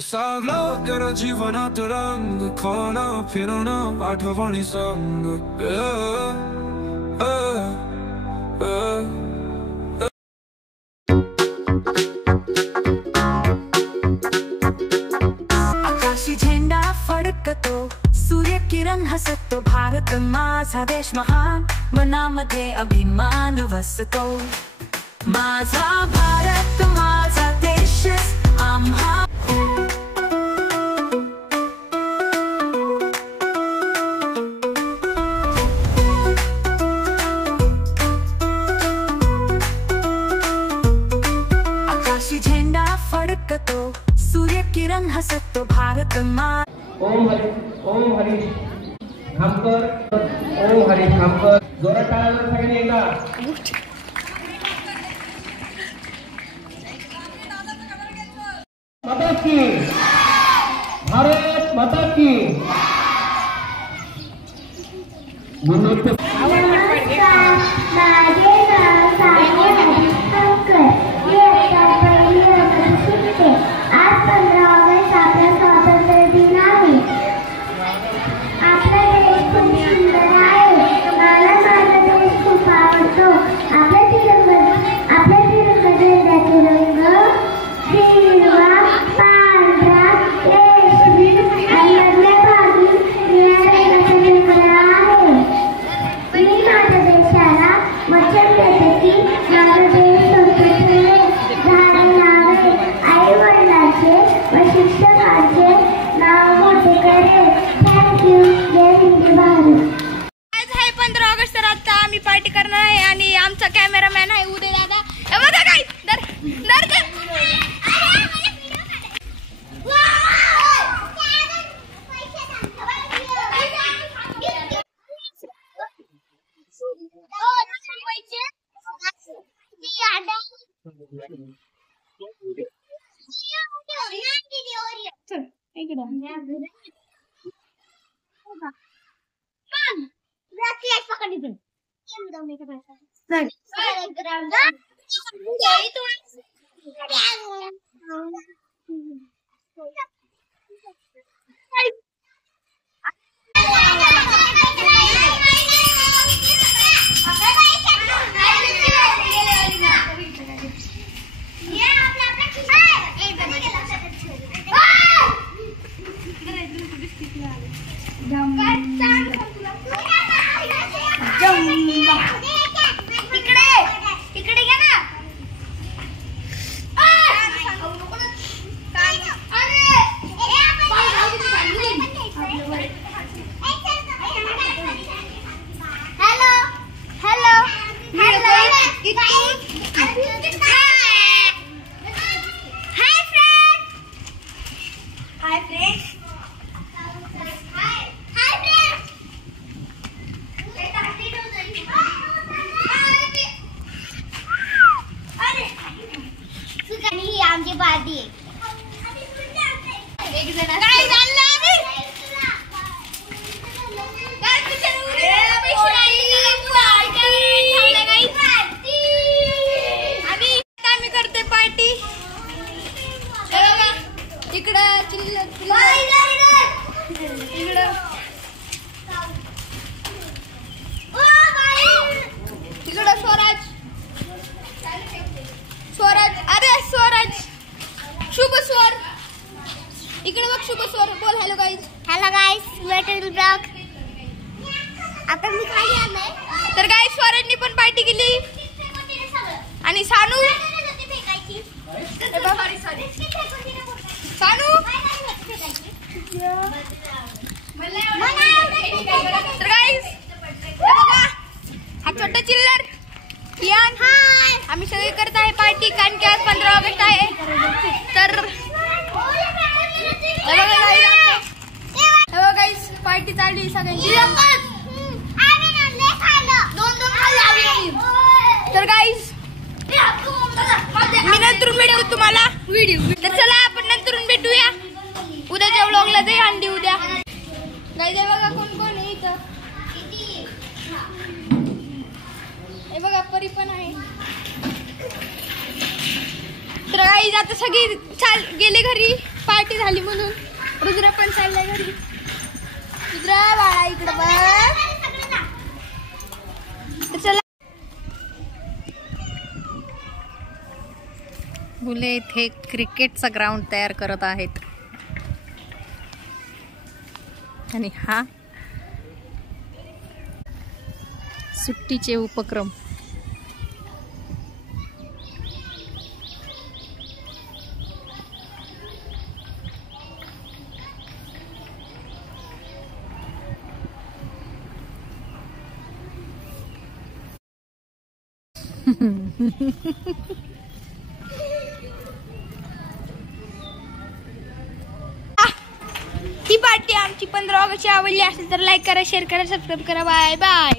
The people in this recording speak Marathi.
सागला तेरा जीवनात रंग खाणं फिरणं आठवणी संग आकाशी झेंडा फडकतो, सूर्य किरण हसतो, भारत माझा देश महान, मनामध्ये अभिमान वसतो. माझा भारत माझा देश आम्हा. आकाशी झेंडा फडकतो, सूर्य किरण हसतो, भारत मा. ओम हरीश खामकर, ओम हरीश खामकर. जोरात टाळ्या सगळ्यांनी एकदा. माता की भारत माता की. पार्टी करणार आहे आणि आमचा कॅमेरामॅन आहे उदय दादा. हे बघा काय दर दर दर. आमची पार्टी आम्ही करते पार्टी. इकडं तिकडं स्वराज अरे स्वराज शुभ स्वर इकडे बघ. शुभ स्वर बोल. Hello guys Vettel blog. आता मी खाली आलोय. तर गाईज स्वराजनी पण पार्टी केली आणि सानू तर गाईज बघा हा छोटा चिल्लर यान. आम्ही सगळे करत आहे पार्टी कारण की आज 15 ऑगस्ट आहे. तर गाईज पार्टी चालली सगळ्यांची. तर गाईज मी नंतर भेटू तुम्हाला व्हिडिओ. तर चला आपण नंतर भेटूया उद्याच्या व्लॉगला. जाई अंडी उद्या. गाईज बघा कोण कोण आहे इथं. हे बघा परी पण आहे. तर गाईज आता सगळी गेले घरी. पार्टी झाली म्हणून रुद्रा पण चाललाय घरी. रुद्रा बाळा इकडं बघ. तर चला मुले इथे क्रिकेटचा ग्राउंड तयार करत आहेत आणि हा सुट्टीचे उपक्रम. ही पार्टी आमची 15 ऑगस्टची आवडली असेल तर लाईक करा, शेअर करा, सबस्क्राईब करा. Bye bye.